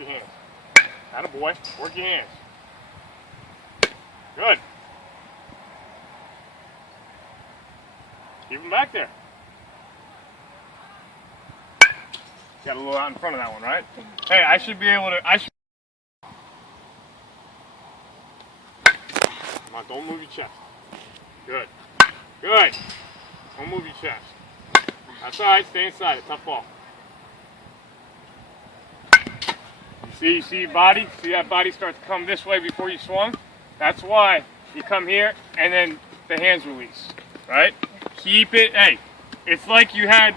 your hands. Attaboy. Work your hands. Good. Keep them back there. Got a little out in front of that one, right? Hey, I should be able to. Come on, don't move your chest. Good. Good. Don't move your chest. That's all right. Stay inside it. Tough ball. You see your body? See that body start to come this way before you swung? That's why you come here and then the hands release, right? Keep it. Hey, it's like you had.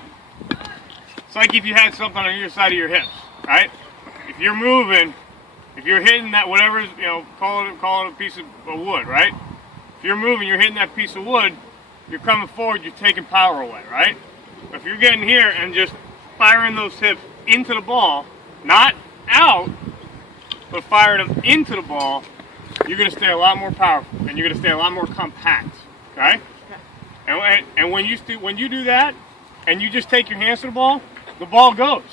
It's like if you had something on your side of your hips, right? If you're moving, if you're hitting that whatever, you know, call it a piece of wood, right? If you're moving, you're hitting that piece of wood, you're coming forward, you're taking power away, right? But if you're getting here and just firing those hips into the ball, not out, but firing them into the ball, you're going to stay a lot more powerful and you're going to stay a lot more compact, okay? And when you do that and you just take your hands to the ball goes,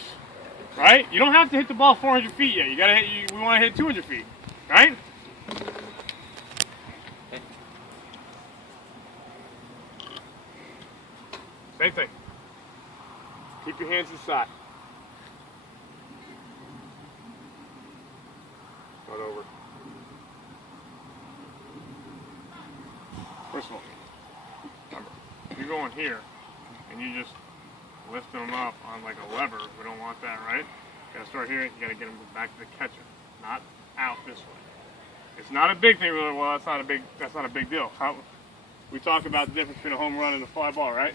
right? You don't have to hit the ball 400 feet yet. You got to hit. We want to hit 200 feet, right? Same thing. Keep your hands inside. Start over. First of all, remember, if you're going here and you just lifting them up on like a lever, we don't want that, right? You gotta start here, you gotta get them back to the catcher, not out this way. It's not a big thing, really. Well, that's not a big deal. We talk about the difference between a home run and a fly ball, right?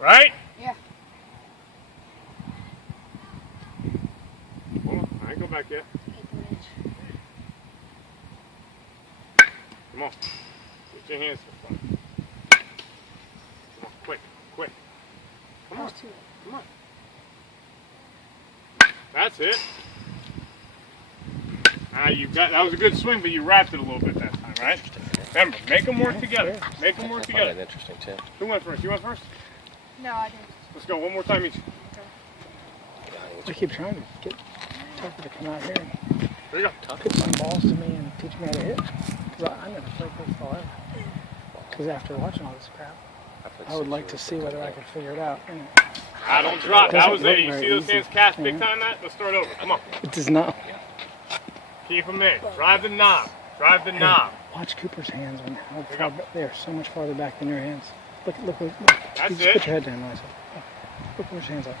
Right? Yeah. Hold on, I ain't go back yet. Come on. Get your hands to the front. Come on, quick. Come on. Come on. That's it. That was a good swing, but you wrapped it a little bit that time, right? Remember, make them work together. Make them work together. That's interesting too. Who went first? You went first? No, I didn't. Let's go one more time each. I keep trying to get Tucker to come out here and There you go. pitch some balls to me and teach me how to hit. Because I never played baseball ever. Because after watching all this crap, I would like to see whether I could figure it out. And Don't drop. That was it. You very see those easy. hands cast big time that? Let's start over. Come on. it does not. Keep them in. Drive the knob. Drive the knob. Watch Cooper's hands on how far they are so much farther back than your hands. Look. That's Just it. put your head down, Lisa. Look where his hands are.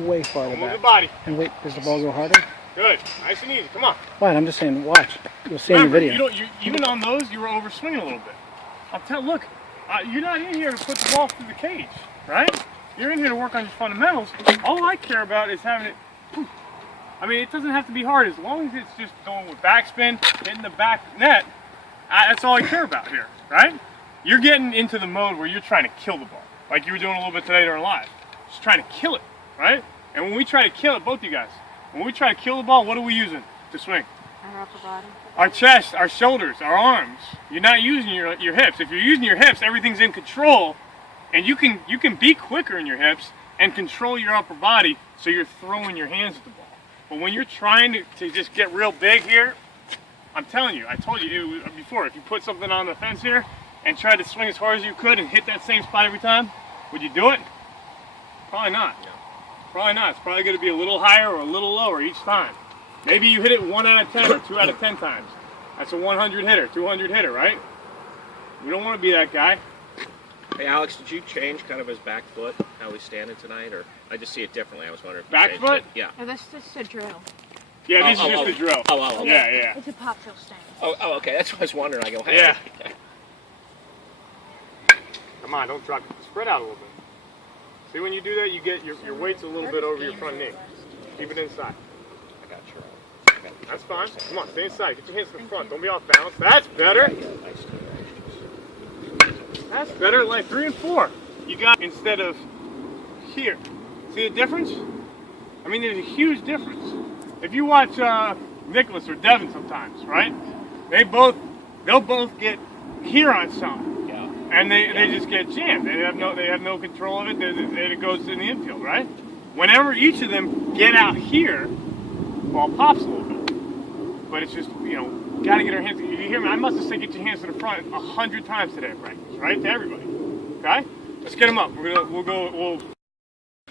Way farther Move the back. body. And wait, does the ball go harder? Good. Nice and easy. Come on. Why? I'm just saying, watch. You'll see in the Remember, video. even on those, you were over swinging a little bit. Look, you're not in here to put the ball through the cage, right? You're in here to work on your fundamentals. All I care about is having it. I mean, it doesn't have to be hard as long as it's just going with backspin, hitting the back net. That's all I care about here, right? You're getting into the mode where you're trying to kill the ball, like you were doing a little bit today during live. Just trying to kill it, right? And when we try to kill it, both of you guys, when we try to kill the ball, what are we using to swing? Our upper body. Our chest, our shoulders, our arms. You're not using your hips. If you're using your hips, everything's in control, and you can be quicker in your hips and control your upper body, so you're throwing your hands at the ball. But when you're trying to just get real big here, I'm telling you, I told you before, if you put something on the fence here and tried to swing as hard as you could and hit that same spot every time, would you do it? Probably not. Probably not. It's probably going to be a little higher or a little lower each time. Maybe you hit it 1 out of 10 or 2 out of 10 times. That's a 100 hitter, 200 hitter, right? We don't want to be that guy. Hey Alex, did you change kind of his back foot, how he's standing tonight, or I just see it differently? I was wondering if you Back changed foot? it. Yeah. No, that's just a drill. Yeah, this is just a drill. Oh, Yeah. It's a pop drill stand. Oh, okay. That's what I was wondering. I go, hey. Yeah. Come on, don't drop it. Spread out a little bit. See, when you do that, you get your weight's a little bit over your front knee. Keep it inside. I got you. That's fine. Come on, stay inside. Get your hands to the front. Don't be off balance. That's better. That's better. Like 3 and 4. You got instead of here. See the difference? I mean, there's a huge difference. If you watch Nicholas or Devin sometimes, right? They'll both get here on some. Yeah. And they just get jammed. They have no control of it. It goes in the infield, right? Whenever each of them get out here, ball pops a little bit. But it's just, you know, gotta get our hands. You hear me? I must have said get your hands to the front 100 times today at practice, right? To everybody. Okay? Let's get them up. We'll.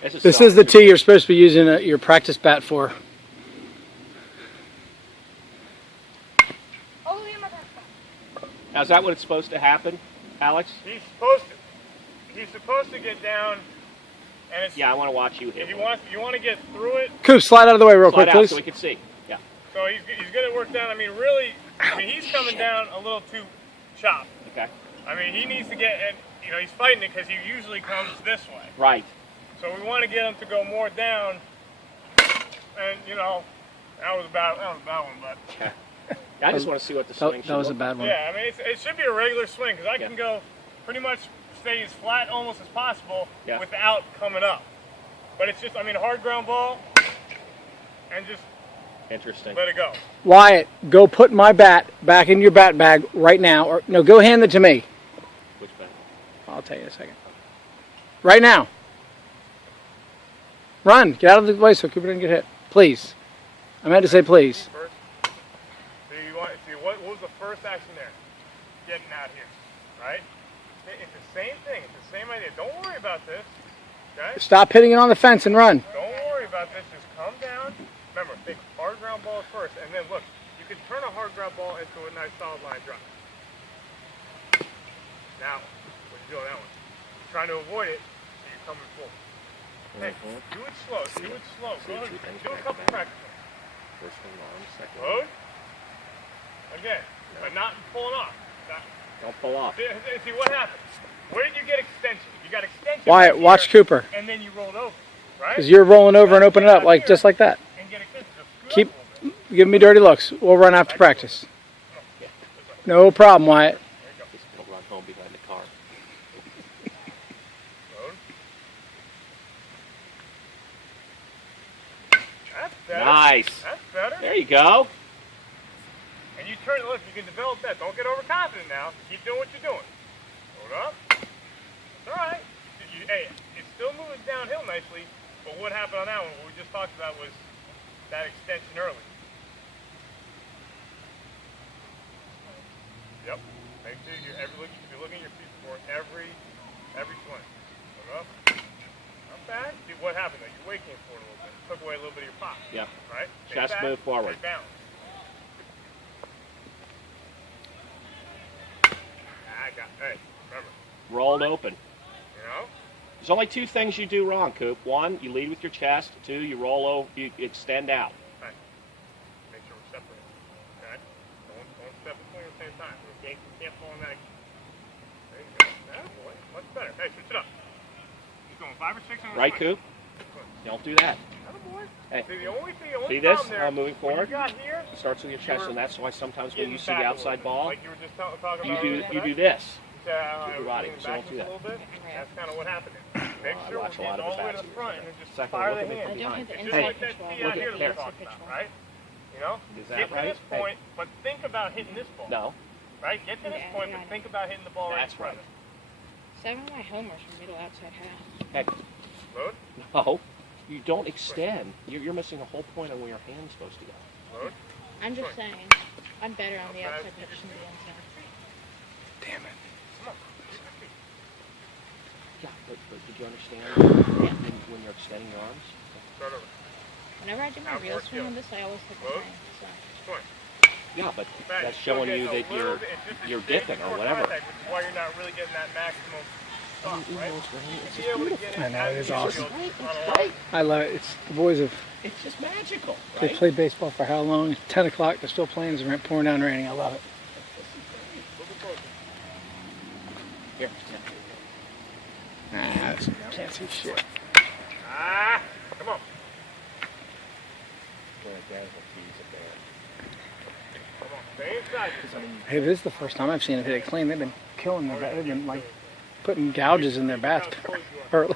This is the tee you're supposed to be using your practice bat for. Now, is that what it's supposed to happen, Alex? He's supposed to get down, and it's. Yeah, I want to watch you If hit. you want to get through it. Coop, slide out of the way real Slide quick, out please. so we can see. Yeah. So he's going to work down. I mean, really, he's coming down a little too chopped. Okay. I mean, he needs to get, and you know, he's fighting it because he usually comes this way. Right. So we want to get him to go more down, and you know, that was a bad one, but. I just want to see what the swing That was a should look bad one. Yeah, I mean, it should be a regular swing because I can go pretty much stay as flat almost as possible without coming up. But it's just, I mean, a hard ground ball and just interesting. let it go. Wyatt, go put my bat back in your bat bag right now. Or no, go hand it to me. Which bat? I'll tell you in a second. Right now. Run. Get out of the way so Cooper doesn't get hit. Please. I meant to say please. First, what was the first action there? Getting out here, right? It's the same thing. It's the same idea. Don't worry about this, okay? Stop hitting it on the fence and run. Don't worry about this. Just calm down. Remember, think hard ground ball first, and then look. You can turn a hard ground ball into a nice solid line drive. Now, what are you doing that one? You're trying to avoid it, so you're coming forward. Hey, do it slow. Do it slow. Go ahead. Do a couple practice. First one on, second Load. Again, but not pulling off. Don't pull off. See what happens? Where did you get extension? You got extension. Wyatt, right watch here, Cooper. And then you rolled over, right? Because you're rolling over and opening it up like just like that. And get extension. Just Keep scoot a little bit. giving me dirty looks. We'll run after practice. No problem, Wyatt. Just don't run home behind the car. Load. That's better. Nice. That's better. There you go. And you turn it. Look, you can develop that. Don't get overconfident now. Keep doing what you're doing. Hold up. It's all right. Hey, it's still moving downhill nicely. But what happened on that one? What we just talked about was that extension early. Yep. Make sure you're looking at your feet before every swing. Hold up. Not bad. See what happened though? Your weight came forward a little bit. Took away a little bit of your pop. Yeah. Right? Chest move forward. Stay down. Hey, remember. Rolled open. You know? There's only two things you do wrong, Coop. One, you lead with your chest. Two, you roll over, you extend out. Hey, make sure we're separated. Okay? Don't step between at the same time. You can't fall in that. There you go. That boy. Much better. Hey, switch it up. He's going 5 or 6 on the Right, swing. Coop? Don't do that. Attaboy. Hey. See, the only See this? problem there, Moving when forward. you got here, It starts with your chest, and that's why sometimes when getting you see the back a outside little bit. ball, Like you were just talking you about. do this. With your body, so don't do that. A little bit. That's kind of what happened. Make I sure we're watch a lot getting of all the way the to the bats front in and then just Second, fire look the at hand. it from behind. the Just inside like that control. tee Look out here at that we there. talked about, right? You know? Is that Get to right? this point, but think about hitting this ball. No. Right? Get to this Yeah, point, yeah, but I think about hitting the ball right in That's front right. of it. 7 of my homers from middle outside half. Hey, Load, no. You don't extend. You're missing the whole point on where your hand's supposed to go. load. I'm just saying, I'm better on the outside pitch than the inside. Damn it. Come on. Yeah, but did you understand when you're extending your arms? Start over. Whenever I do my real swing on this, I always hit the Load. thing. So. Swing. Yeah, but Back. that's Still showing you getting a that little bit- it's just a you're shade dipping or before whatever. contact, which is why you're not really getting that maximum stop, right? It's Be just able to beautiful. get I know, it as is you awesome. feel It's on a great. lot. I love it. It's the boys have It's just magical, they right? played baseball for how long? 10 o'clock. They're still playing. It's pouring down raining. I love it. Here. Ah, that's some fancy shit. Ah, come on. Come on. Stay inside. Hey, this is the first time I've seen them hit it clean. They've been killing their bat. They've been like putting gouges in their bats early.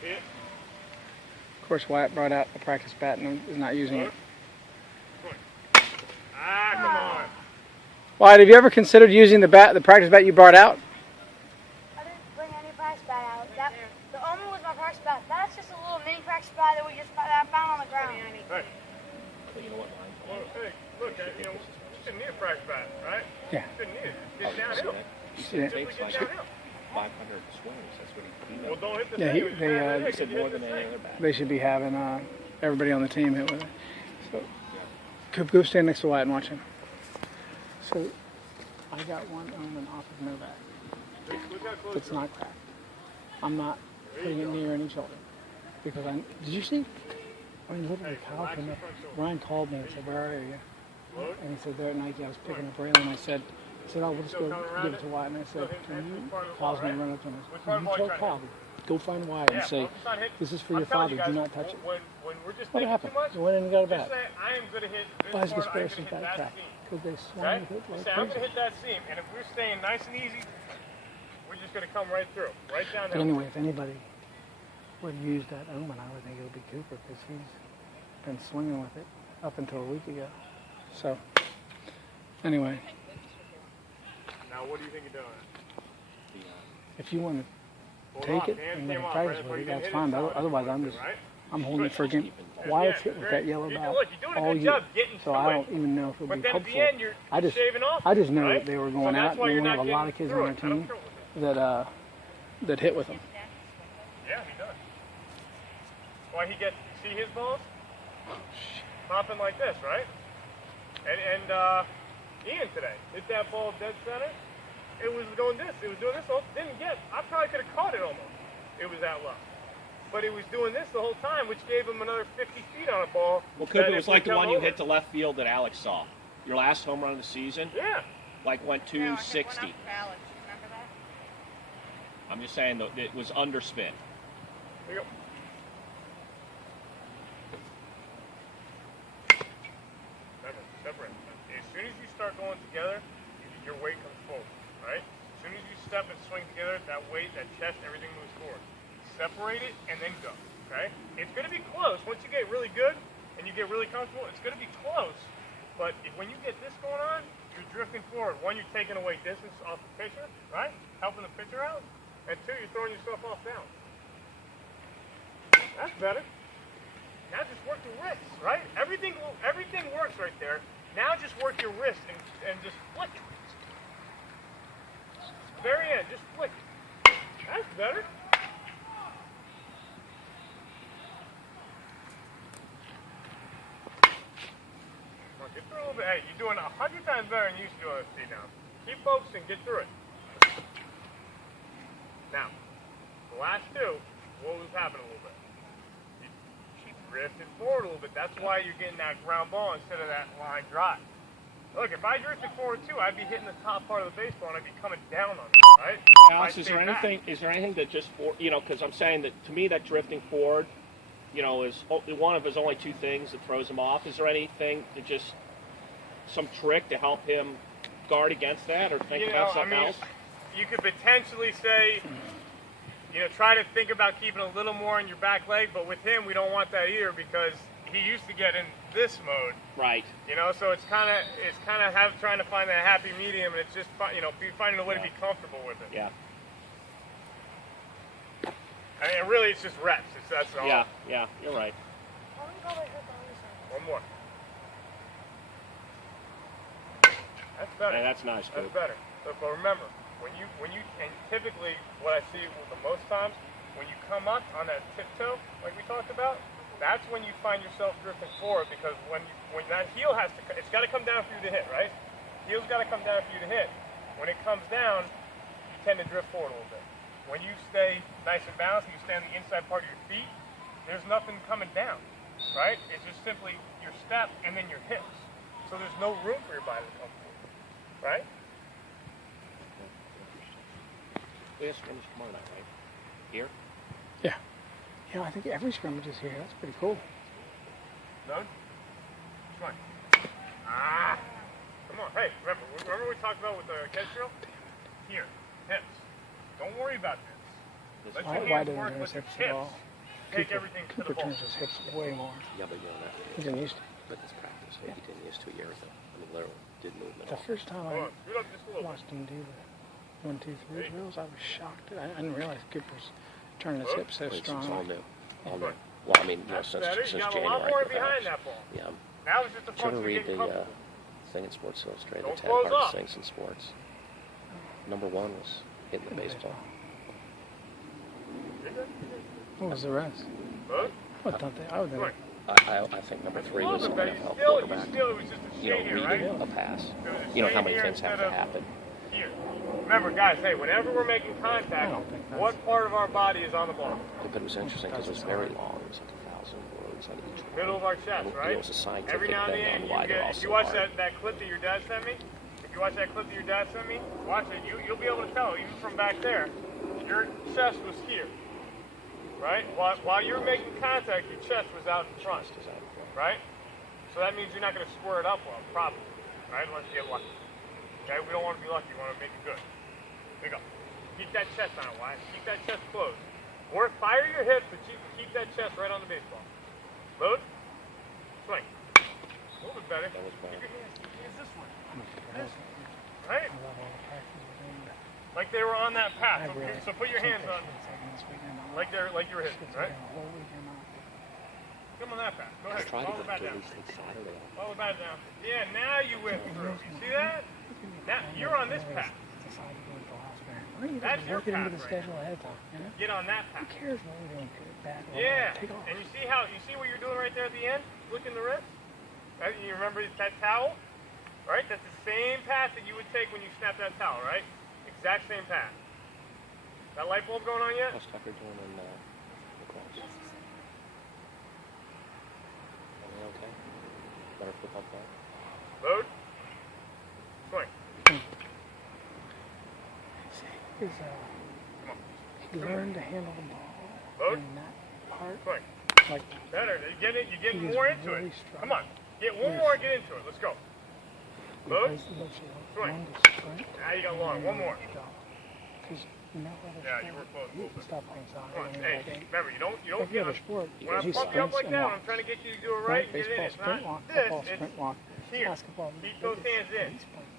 Hit. Of course, Wyatt brought out a practice bat and is not using it. Ah, come on. Wyatt, have you ever considered using the practice bat you brought out? I didn't bring any practice bat out. The Omen was my practice bat. That's just a little mini practice bat that I found on the ground. Hey. But you know what line? Well, hey, look, you know, you shouldn't need a price bat, right? Yeah. You shouldn't need it. Oh, Get you see downhill. that? He Yeah. said it Simply takes get like downhill. 500 swings. That's what he Well, knows. don't hit the Yeah, thing. he- Just they, grab it, He hey, said you more hit than the any thing. other bat. They should be having everybody on the team hit with it. So, go stand next to Wyatt and watch him. So, I got one omen off of Novak. Look how close It's not cracked. I'm not putting it near any shoulder. Because did you see? I mean, literally, Kyle came up. Ryan called me and said, "Where are you?" And he said, "There at Nike." I was picking up rail, and I said, "Oh, we'll just go give it to Wyatt." And I said, "Can you?" Kyle's gonna run up to him. Can you tell Kyle, go find Wyatt and say, "This is for your father. Do not touch it." When we're just What thinking happened? too much, He went in and got a just bat. say, I am going to hit this Why is part, this I am going person's to hit bat that cracked? seam. Because they swung Okay? with it like Say, I'm going to crazy. hit that seam, and if we're staying nice and easy, we're just going to come right through, right down But there. anyway, if anybody would use that omen, I would think it would be Cooper because he's been swinging with it up until a week ago. So, anyway, Now, what do you think you're doing? if you want to Hold take on, it hands and make came a off, practice right? with Where it, you didn't that's hit it fine. But solid, otherwise, I'm holding freaking Wyatt's hit with that yellow You bat look, you're doing a all good year. job getting So to I it. don't even know if it'll But be then at helpful. the end, you're I just shaving off. I just know right? that they were So going that's out, why and you're we have not a lot of getting kids on our through it. I don't team care what it that hit with them. Yeah, he does. Why he gets, see his balls? Popping like this, right? And Ian today hit that ball dead center. It was going this. It was doing this. Didn't get. I probably could have caught it almost. It was that low. But he was doing this the whole time, which gave him another 50 feet on a ball. Well, Cooper, that it was if we like the come one you over- hit to left field that Alex saw. Your last home run of the season, Yeah. like went 260. Alex, remember that? I'm just saying that it was underspin. Here you go. Separate. As soon as you start going together, your weight comes forward, right? As soon as you step and swing together, that weight, that chest, everything moves forward. Separate it and then go, okay? It's going to be close. Once you get really good and you get really comfortable, it's going to be close. But when you get this going on, you're drifting forward. One, you're taking away distance off the pitcher, right? Helping the pitcher out. And two, you're throwing yourself off down. That's better. Now just work your wrists, right? Everything works right there. Now just work your wrist and just flick it. Very end, just flick it. That's better. Come on, get through a little bit. Hey, you're doing 100 times better than you used to do on FC now. Keep focusing, get through it. Now, the last two, what was happening a little bit? Drifted forward a little bit. That's why you're getting that ground ball instead of that line drive. Look, if I drifted forward too, I'd be hitting the top part of the baseball and I'd be coming down on it, right? Alex, is there anything that just, because I'm saying that to me that drifting forward, is one of his only two things that throws him off. Is there anything that just some trick to help him guard against that or think about something else? You could potentially say, try to think about keeping a little more in your back leg, but with him, we don't want that either because he used to get in this mode. Right. So it's kind of trying to find that happy medium, and it's just finding a way to be comfortable with it. Yeah. I mean, really, it's just reps. That's all. Yeah, you're right. One more. That's better. Hey, that's nice, That's Coop. better. But remember, when you and typically what I see the most times, when you come up on that tiptoe, like we talked about, that's when you find yourself drifting forward because when that heel it's got to come down for you to hit, right? Heel's got to come down for you to hit. When it comes down, you tend to drift forward a little bit. When you stay nice and balanced and you stay on the inside part of your feet, there's nothing coming down, right? It's just simply your step and then your hips. So there's no room for your body to come forward, right? We have scrimmage tomorrow night, right? Here? Yeah. I think every scrimmage is here. That's pretty cool. No? Which one? Come on. Hey, remember we talked about with the catch drill? Here, hips. Don't worry about this. Let your Why hands doesn't work he with his your hips at all? hips. Take everything to the Cooper ball. turns his hips way more. Yeah, but that. He didn't used to. But it's practice. He didn't used to a year ago. I mean, literally did movement. The first time Hold on. I Scoot up just a little bit. watched him do the 1, 2, 3 drills, I was shocked. I didn't realize Cooper's turning his hips so It's all strong. new. All new. Well, I mean, That's since better. You since got a January. lot more with behind Alex. that ball. Yeah, Now it's just a Did you ever function of read getting the comfortable. thing in Sports Illustrated, Don't the 10 close hardest up. things in sports? Number 1 was hitting the baseball. What was the rest? Good. I thought they. I would think. Good. I think number 3 was an But NFL you quarterback. still, it was just a You know, shade here, right? reading a pass. It was a You know how shade many here things have instead to of happen. Here. Remember, guys, hey, whenever we're making contact, I don't think that's- what part of our body is on the ball? But it was interesting because it was very long. It was like 1,000 words on each one. Middle of our chest, And right? It was a scientific Every now and thing then, on why they're all if you so watch hard. that clip that your dad sent me, watch it, you'll be able to tell, even from back there, your chest was here, right? While you're making contact, your chest was out in front, right? So that means you're not going to square it up well, probably, right? Unless you get lucky. Okay, we don't want to be lucky, we want to make it good. There you go. Keep that chest on it, Wyatt. Keep that chest closed. Work, fire your hips, but keep that chest right on the baseball. Load. Swing. A little bit better. That was bad. Keep your hands this way. This. Right? Like they were on that path. So put your hands on, like you were hitting, right? Come on that path. Go ahead. Try to Follow the get bat to at down. least like Saturday. Follow the bat down. Yeah, now you whip through. You see that? Now you're on this path. That's your work it into path the right schedule ahead of time. You know? Get on that Who path. cares what we're doing? Good, bad, or Yeah. Take off. And you see what you're doing right there at the end? Look in the wrist. Right? You remember that towel? Right? That's the same path that you would take when you snap that towel, right? Exact same path. That light bulb going on yet? How's Tucker doing in lacrosse? Are they okay? Better football player? Load. Swing. Is, he learned to handle the ball Load. in that part. Swing. Like, Better. You're getting He is more into really it. strong. Come on. Get one more and get into it. Let's go. Load. Swing. Now you got long. One more. Because no other Yeah, sport, you were close. you can stop playing soccer. Come on. and Hey, everything. remember, you don't Every get other on. sport, When I he pump you up sprints like and that, I'm walks. trying to get you to do it right and get it in. Baseball, It's sprint not walk, this. football, It's sprint walk, here. basketball. Keep those hands in. He's playing.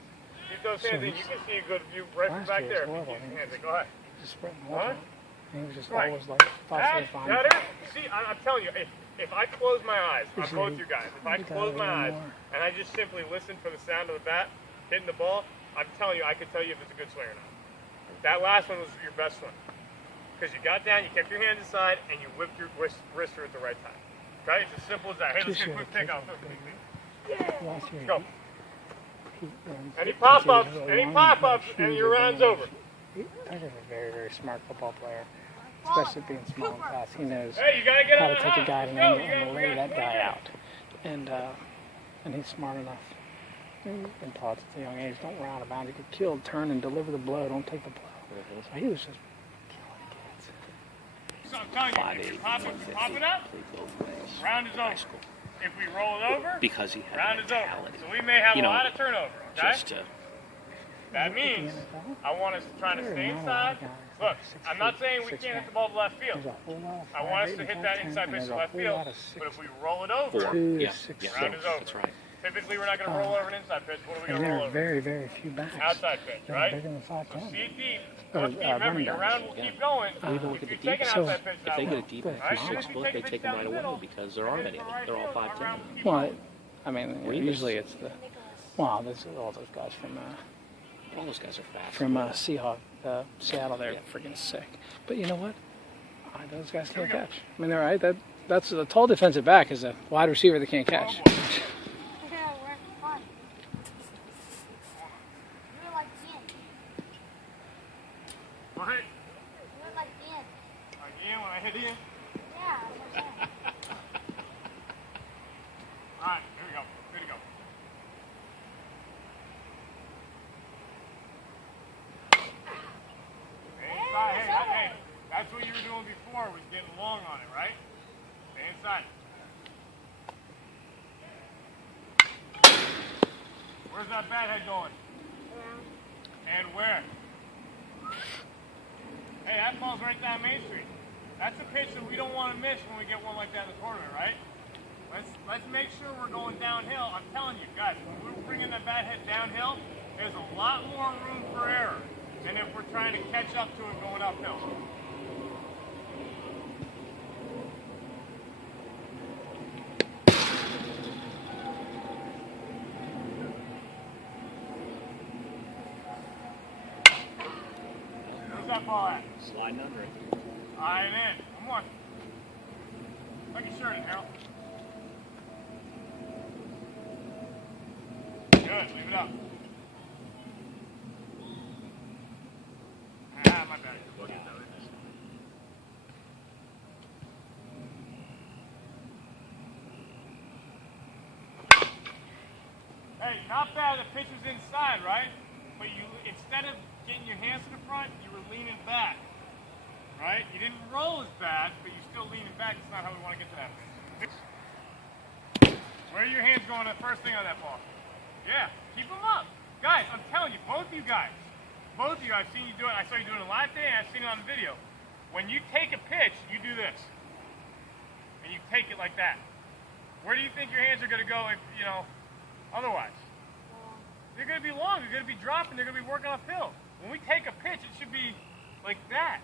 Keep those So hands in. he's- You can see a good view right from Last back year there. was horrible. Keep your hands in. Go ahead. Just sprinting the What? whole time. And he was just Right. always like, thought he was That's fine. better. See, I'm telling you, if I close my eyes, on Appreciate both it. you guys, if I You got close it my a little eyes more. and I just simply listen for the sound of the bat hitting the ball, I'm telling you, I could tell you if it's a good swing or not. That last one was your best one. Because you got down, you kept your hands aside, and you whipped your wrist through at the right time. Okay? It's as simple as that. Hey, let's get a quick takeoff. Last year, Go. he Any he pop-ups, was really any long, pop-ups, but and he your was round's really- over. Tucker's a very, very smart football player, especially being small and fast. He knows Hey, you gotta get how on to the take a hop. guy Let's at an go. angle You and gotta- lay we that gotta guy swing out. And he's smart enough. He's been taught at a young age, don't round about. You could kill, turn, and deliver the blow. Don't take the blow. So he was just killing kids. So I'm telling you, if you pop it up, Played both ways. round is High over. school. If we roll it over, Because he had round the is over. mentality. So we may have You a know, lot of turnover, okay? Just to That means I want us to try to stay inside. Look, I'm not saying we can't hit the ball to left field. There's a whole lot of I want us to hit that inside pitch to left field. But if we roll it over, four. 2 Yeah, to 6 yeah, round is over. that's right. Typically, we're not going to roll over an inside pitch. What are we And going to there roll are over? very, very few backs. Outside pitch, that are right? bigger than So 5'10". see it deep. Or, Look deep. Remember, running your backs. round will keep going. Even look If at you the take an deep. So- outside pitch, If that they way. get a deep Right. Right? small split, they take them right away because there aren't any. They're all 5'10". Well, I mean, Remus. usually it's the. Well, there's all those guys from All those guys are fast. Seahawk, Seattle. They're freaking sick. But you know what? Those guys can't catch. I mean, they're right. That's a tall defensive back is a wide receiver that can't catch. Yeah, we're fun. You're like Ian. What? You're like Ian. Again, when I hit Ian. Yeah, that's what I'm saying. All right, here we go. Good to go. Hey, that's what you were doing before, was getting long on it, right? Stay inside. Where's that bat head going? And where? Hey, that ball's right down Main Street. That's a pitch that we don't want to miss when we get one like that in the tournament, right? Let's make sure we're going downhill. I'm telling you, guys, when we're bringing that bat head downhill, there's a lot more room for error than if we're trying to catch up to it going uphill. ball at? Sliding under it. Eye it in. Come on. Tuck your shirt in, Harold. Good. Leave it up. Ah, my bad. Look at that. Hey, not bad. The pitch was inside, right? But you, instead of getting your hands to the front, you were leaning back. Right? You didn't roll as bad, but you're still leaning back. That's not how we want to get to that pitch. Where are your hands going the first thing on that ball? Yeah, keep them up. Guys, I'm telling you, both of you, I've seen you do it. I saw you do it live today, and I've seen it on the video. When you take a pitch, you do this. And you take it like that. Where do you think your hands are going to go if, otherwise? They're going to be long, they're going to be dropping, they're going to be working uphill. When we take a pitch, it should be like that.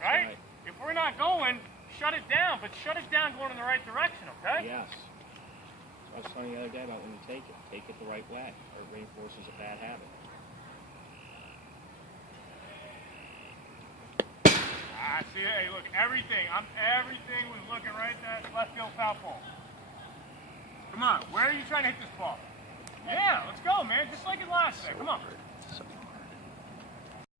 Right? If we're not going, shut it down, but shut it down going in the right direction, okay? Yes. So I was telling you the other day about when you take it the right way, or it reinforces a bad habit. See, hey, look, everything was looking right at that left field foul ball. Come on, where are you trying to hit this ball? Yeah, let's go, man, just like it last time. Come on.